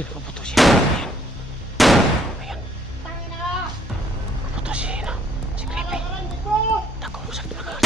Ayan, kaputo siya. Ayan. Ayan. Kaputo siya, no? Si Creepy. Tako mo sa pinakalas.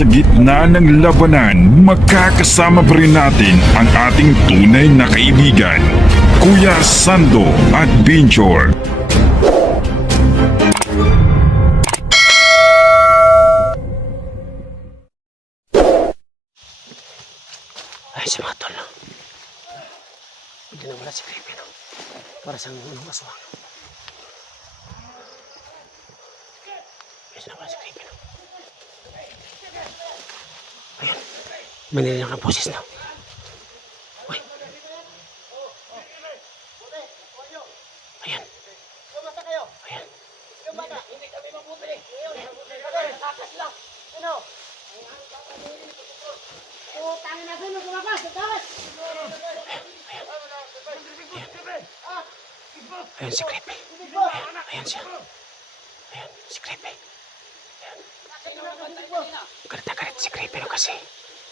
Sa gitna ng labanan, makakasama pa rin natin ang ating tunay na kaibigan, Kuya Sando at Binchor. Ay, si mga tol, no? Hindi na wala si Creepy, no? Para sa unang aswang. Hindi na wala si Creepy, no? Ayan. Manila ng boses, no? Uy. Ayan. Ayan. Hindi kami mabuti. Takas lang. Ano? Tangin na sino kumabas. Takas. Ayan si Creepy. Ayan. Ayan siya. Ayan. Si Creepy. Ayan. Galit na galit si Creepy, no? Kasi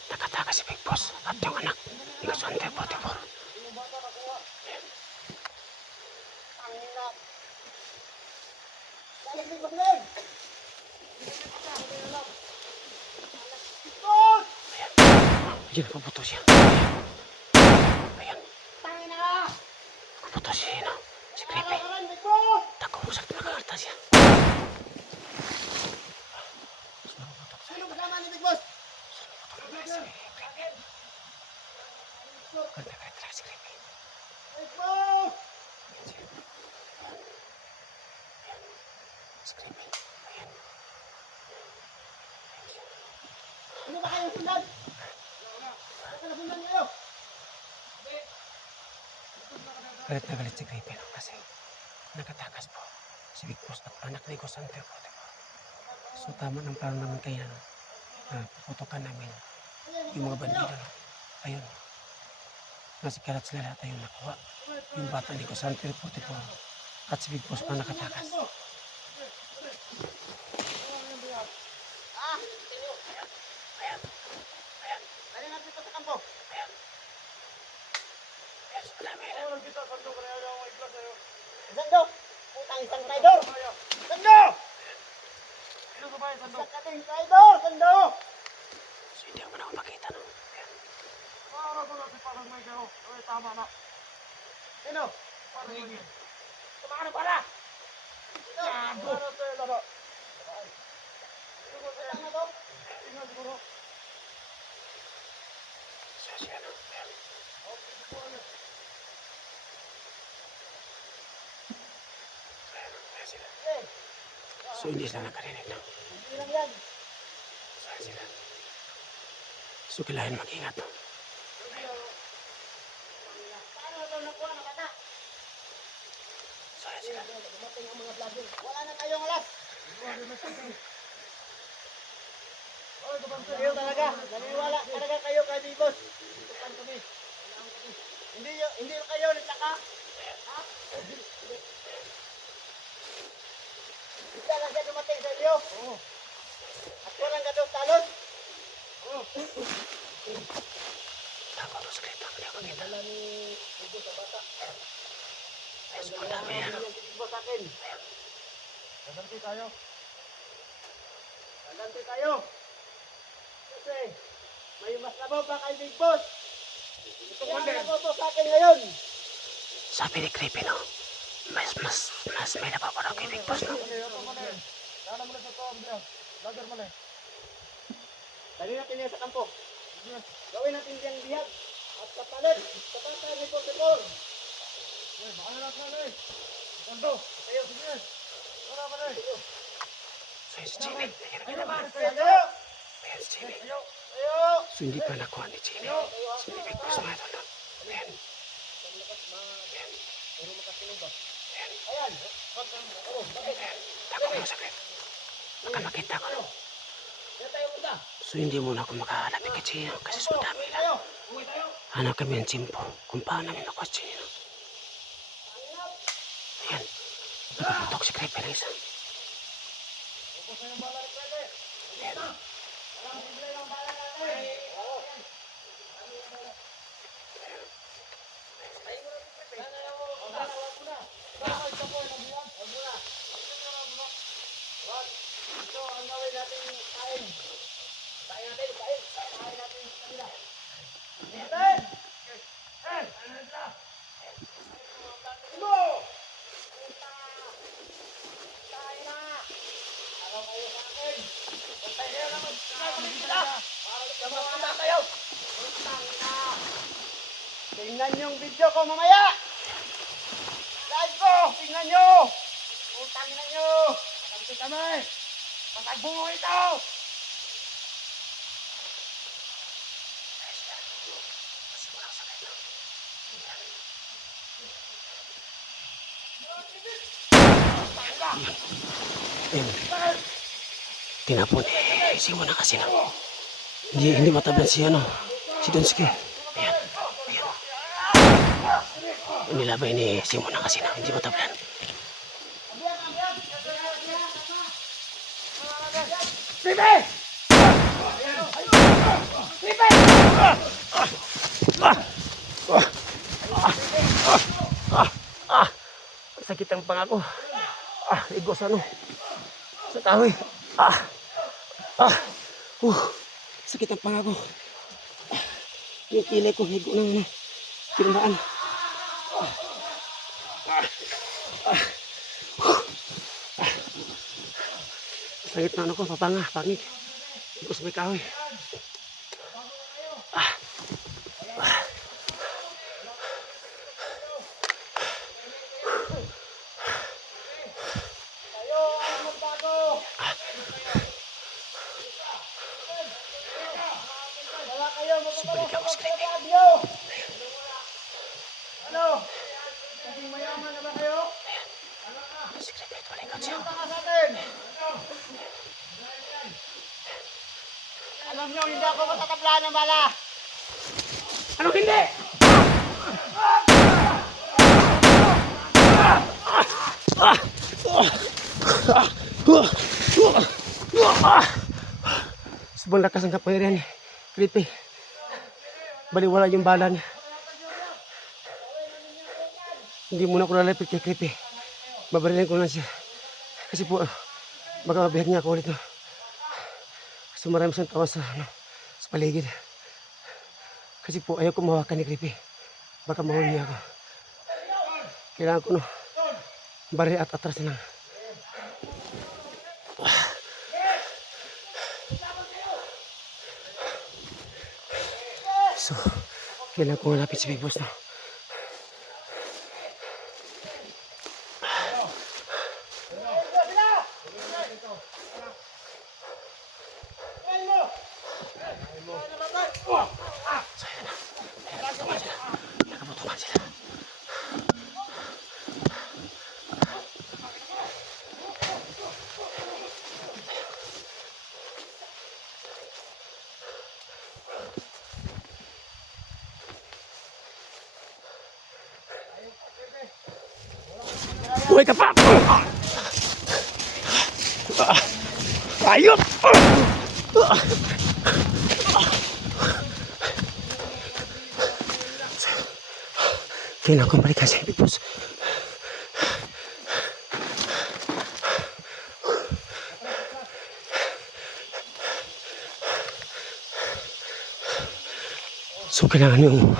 nakatakas si Big Boss at yung anak ni Kaswante 44. Ayan, kaputo siya. Ayan. Kaputo siya, no? Si Creepy. Tako mo sa pinakalarta siya. Sino kasama ni Big Boss? Galit na galit talaga si Creepy. Big Boss! Si Creepy. Ayan. Ano ba kayong sundan? Ano na sundan kayo? Galit na galit si Creepy, no? Kasi nakatakas po si Big Boss at anak ni Kaswante 44. So tama ng plano naman kaya, no? Puputukan namin yung mga bandido, no? Ayun. Nasa kalat sila lahat ayun nakuha. Yung bata ni Kaswante 44 at si Big Boss pa nakatakas. Ayan. Ayan. Dali natin ito sa kampo. Ayan. Ayan. Madami na. Sando! Putang isang traidor! Sando! Isa kating traidor! Sando! So hindi ako nakapakita, no? Ayan. Sino? Tumakan ng bala! Gago! So siya, no? Ayan. Ayan. Ayan sila. So hindi sila nakarinig, no? Hindi lang yan. So ayan sila. So kailangan mag-ingat, no? Paano ito nakuha ng bata? So ayan sila. Dumating ang mga vlogger. Wala na tayong alas. Kayo talaga. Naniwala talaga kayo kay Bigos. Tukan kami. Hindi kayo nagtaka. Ha? Isa lang siya dumating sa inyo. At walang gadong talon. Tako mo sa klito. Hindi ako kita. Dala ni Bigos sa bata. Ayan, so ang dami yan, no? Yung Bigos sa akin. Gaganti tayo. Gaganti tayo. Kasi may mas labaw pa kay Big Boss. Kaya ang labaw po sa akin ngayon. Sabi ni Creepy, no? Mas may napaparaw kay Big Boss, no? Dali natin yan sa kampo. Gawin natin diyang bihag. At kapalit. Kapatay ni Portipor. Tayo. So yun si Jimmy. Ayan, Tayo. ayan si Jimmy. Tayo. So hindi pa nakuha ni Jimmy. So ni Big Boss, mga idol, no? Ayan. Puro makasinog ba? Ayan. Oo, bakit? Tako mo sakit. Baka makita ko. Yan tayo punta. So hindi muna ako makahanapin kay Chino kasi so dami Uwi lang. tayo. Uwi tayo. Hanap kami ng simpo kung paano namin ako Chino. Ayan. Nakaputok si Creepy na isa. Ubus na yung bala ni Pwede. Ubus na. Walang bibili ng bala natin. Oo. Ayun mo na si Pwede. Wag muna. Wag muna. Wag. Ito ang gawin natin kain. Kain natin. Kain natin sa kanila. Natin! Ano sila? Imo! Tayo na! Araw kayo sa akin! Bantay kayo naman! Nagpalit sila! Para kayo! Utang na! Tingnan yung video ko mamaya! Live ko! Tingnan nyo! Utang na nyo! Makamit kami! Pasagbungo ito! Ayun. Tinapon siwa na kasi na. Hindi matablan si si Donski. Ayan. Nilabay ni Simon na kasi na. Hindi matablan. Pipe! Pipe! Sakit ang pangako. Igos sa kahoy. Sakit ang pangako. Yung kilay ko, higo ng tinamaan. Sakit na ko, papanga, pangit. Igos may kahoy. Subalik ako sa Creepy. Ano? Kasing mayaman na ba kayo? Si Creepy, balik ako siya. Punta ka sa atin! Alam nyo, hindi ako matatablaan ng bala! Ano hindi? Sobrang lakas ang kapangyarihan ni Creepy. Baliwala yung bala niya. Hindi muna ko lalapit kay Creepy. Babarilin ko lang siya. Kasi po, baka mabihag niya ako ulit. Kasi marami siyang tawa sa paligid. Kasi po, ayaw ko mahawakan ni Creepy. Baka mahuli niya ako. Kailangan ko baril at atras na lang. So, kailangan ko malapit si Big Boss, no? Nakaputukan sila. Uy ka pa! Ayot! Kailangan kong balikan sa Big Boss. So kailangan yung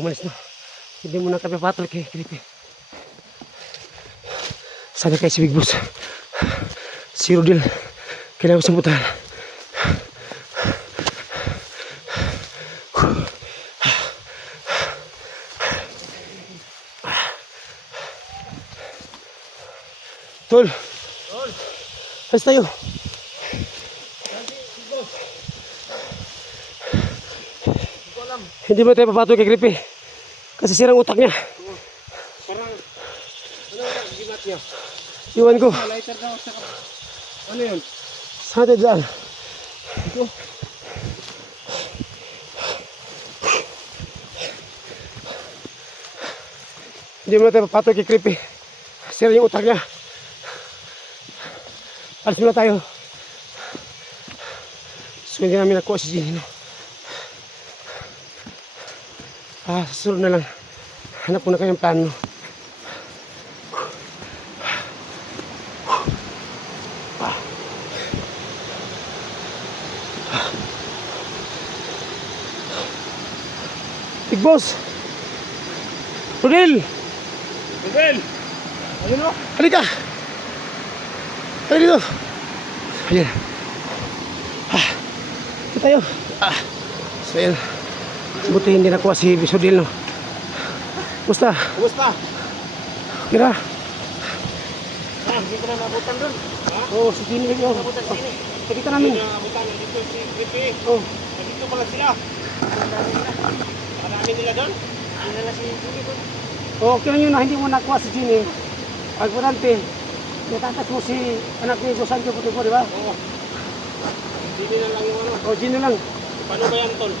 umalis, no? Hindi mo na kami patol kay Creepy. Sabi kay si Big Boss, si Rodel, kailangan ko sambutan. Tol, alis tayo. Hindi mo tayo papatuloy kay Gripe. Kasi sirang utak niya. Parang, ano yung gimat niya? Iwan ko. Lighter daw, saka, ano yun? Saan tayo dyan? Ito. Hindi mo tayo papatuloy kay Gripe. Sira yung utak niya. Alis muna tayo. So hindi namin nakuha si Jenny, no? Susunod na lang. Hanap ko na kayong plano. Big Boss! Rodel! Miguel! Ayun o. Halika! Halika dito! Ayan. Ito tayo. So ayan. Buti hindi nakuha si Bisodil, no? Kumusta? Kumusta? Kira? Hindi ko na nabutan doon. Ha? Oo, si Jenny lagi. Nabutan sa ini. Kita namin. Hindi na nabutan. Nandito si Gripe. Oh. Nandito pala sila. Marami nila doon. Hindi na si Gripe doon. Oh, okay lang yun na hindi mo nakuha si Jenny. Pagpunante, natatas mo si anak ni Gosanjo Putupo, di ba? Oo. Hindi na lang yung ano. Oh, Jenny lang. Paano ba yan, Tol?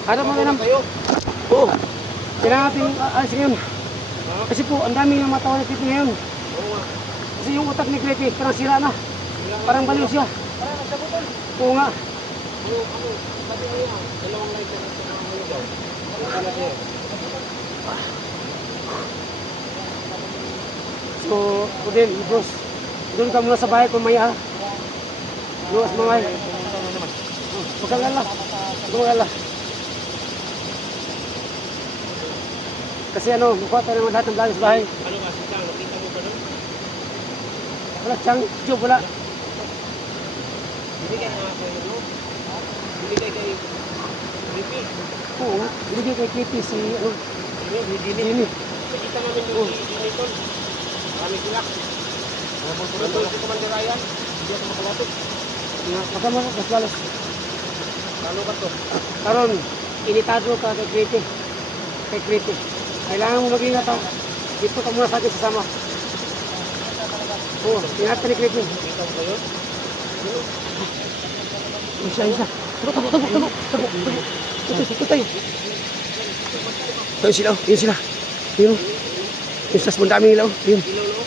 Harap mo na Tayo. Oo. Kailangan natin alisin ngayon. Ha? Kasi po, ang dami ng matawan ni Creepy ngayon. Oo nga. Kasi yung utak ni Creepy, parang sira na. Parang baliw siya. Parang nagsabutan. Oo nga. Ano, sabi mo yan. Dalawang lighter na sa mga lugaw. Ano talaga yan? So, Rodel, Bros, doon ka muna sa bahay kung may luwas mga ay. Huwag kang ala. Huwag kang ala. Kasi ano, bukuha tayo naman lahat ng vlog sa bahay. Ano nga, si Chang, nakita mo ba doon? Wala, Chang, Job, wala. Binigay nga ako yun, no? Binigay kay Gripe. Oo, binigay kay Creepy si, ano, Jenny. Jenny. Nakita namin yung si Jenny, Tol. Marami sila. Nandun si Commander Ryan. Hindi ako makalapit. Magkama ka, Gaswalas. Lalo ka to. Karon, initado ka kay Creepy. Kay Creepy. Kailangan mo mag-ingat ha. Dito ka muna sa akin sasama. Oo, ingat ka ni Creepy. Kita mo ba yun? Isa. Tago. Ito tayo. Ayun sila, yun sila. Yun. Yung sas mo daming ilaw. Yun, Ilaw, no?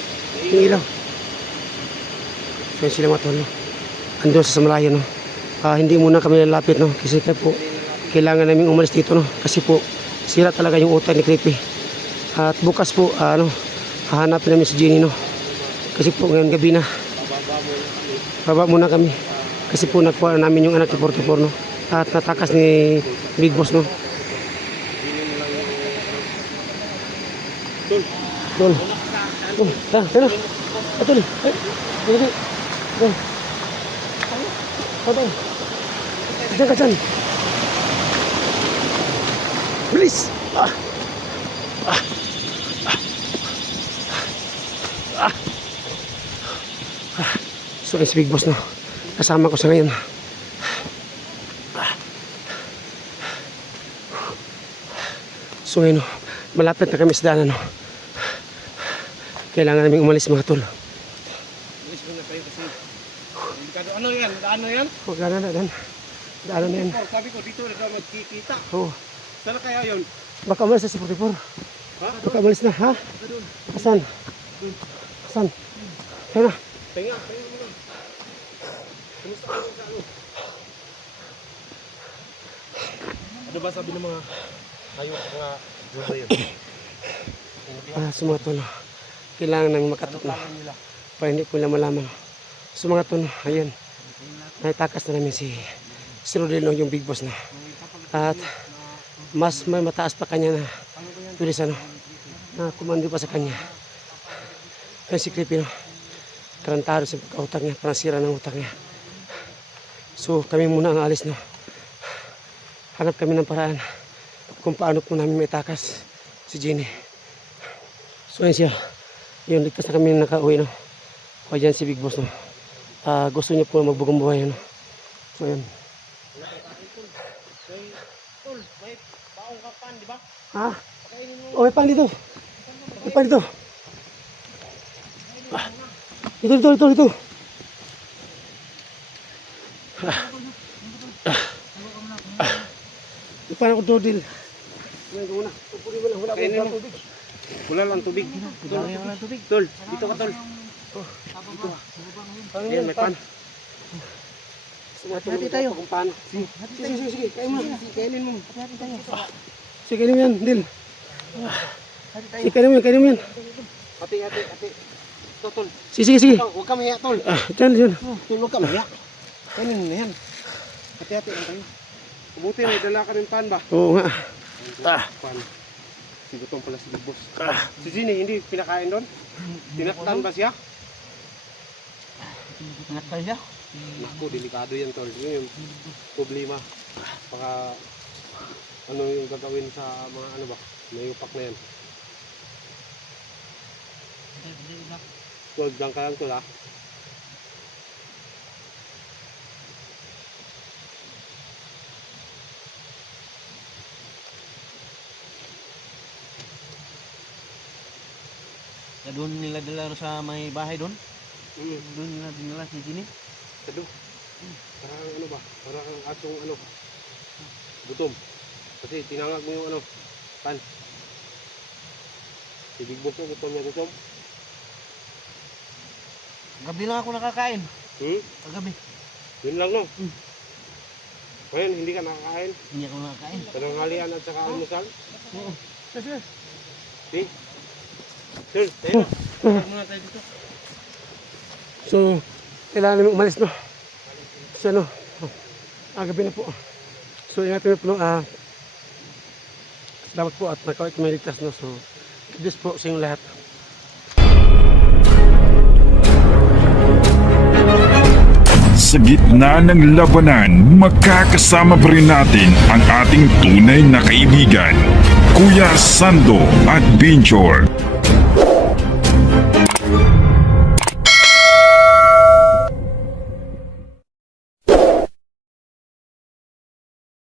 yung ilaw. Ayun sila mga tol, no? Andun sa Malaya, no? Hindi muna kami lalapit, no? Kasi po, kailangan namin umalis dito, no? Kasi po, sira talaga yung utak ni Creepy. At bukas po, hahanapin namin si Jenny, no? Kasi po, ngayon gabi na. Baba muna kami. Kasi po, nakuha namin yung anak ni 44, no? At natakas ni Big Boss, no? Tol. Oh, tara. Tol. Ay, dali. Tol. Tol. Diyan ka dyan. Bilis. So, si Big Boss, no? Kasama ko sa ngayon. So, ngayon, no? Malapit na kami sa daanan, no? Kailangan namin umalis, mga tol. Bilis mo na tayo kasi. Delikado. Ano yan? Ano yan? Huwag na. Daanan na yan. Sabi ko, dito na daw magkikita. Oo. Saan kaya yun? Baka umalis na si 44. Ha? Baka umalis na, ha? Asan? Kaya na. Tinga mo na. Kumusta ka sa ano? Ano ba sabi ng mga hayop mga jura yun? So mga tol, kailangan nang makatok na para hindi ko nila malaman. So mga tol, ayan, naitakas na namin si Rodel, yung Big Boss na. At mas may mataas pa kanya na tulis, ano, na kumando pa sa kanya. Kaya si Creepy, no, tarantado sa pagkautak niya, parang sira ng utak niya. So kami muna ang alis, no. Hanap kami ng paraan kung paano po namin maitakas si Jenny. So ayun siya. Yun, ligtas na kami nakauwi, no. O dyan si Big Boss, no. Gusto niya po magbugong buhay, no. So ayun. pan, di ba? Ha? Oh, may pan dito. May pan dito. Ah. Dito. May pan ako to, Dil. Kumain ka muna. Pupuli mo lang. Wala akong tubig. Wala lang tubig. Tol, dito ka, tol. Ayan, may pan. Hati tayo. Kung paano. Sige. Kain mo. Kainin mo. Sige, kainin mo yan, Dil. Sige, kainin mo yan. Ate. Ito, tol. Sige. Huwag ka mahiya, tol. Diyan. Tol, huwag ka mahiya. Kainin mo na yan. Ate, ang tayo. Mabuti, may dala ka rin pan ba? Oo nga. Pan. Si Gutong pala si Big Boss. Si Ginny, hindi pinakain doon? Tinaktan ba siya? Tinaktan siya? Naku, delikado yan, tol. Yun yung problema. Baka ano yung gagawin sa mga ano ba? May upak na yan. Tol, dyan ka lang, tol, ha? Doon nila dala sa may bahay doon. Mm. Doon nila dinala si Ginny. Kado. Parang ano ba? Parang atong ano? Gutom. Kasi tinangag mo yung ano? Pan. Si Big Boss ko, gutom. Gabi lang ako nakakain. Gabi. Yun lang, no? Ngayon, hindi ka nakakain. Hindi ako nakakain. Tananghalian at saka almusal. Oo. See? Sir, tayo na. Muna tayo dito. So, kailangan namin umalis, no? Kasi ano, gabi na po. So, ingatan po, dapat po at nakawit may ligtas, no? So, Diyos po sa inyong lahat. Sa gitna ng labanan, magkakasama pa rin natin ang ating tunay na kaibigan, Kuya Sando at Binchor.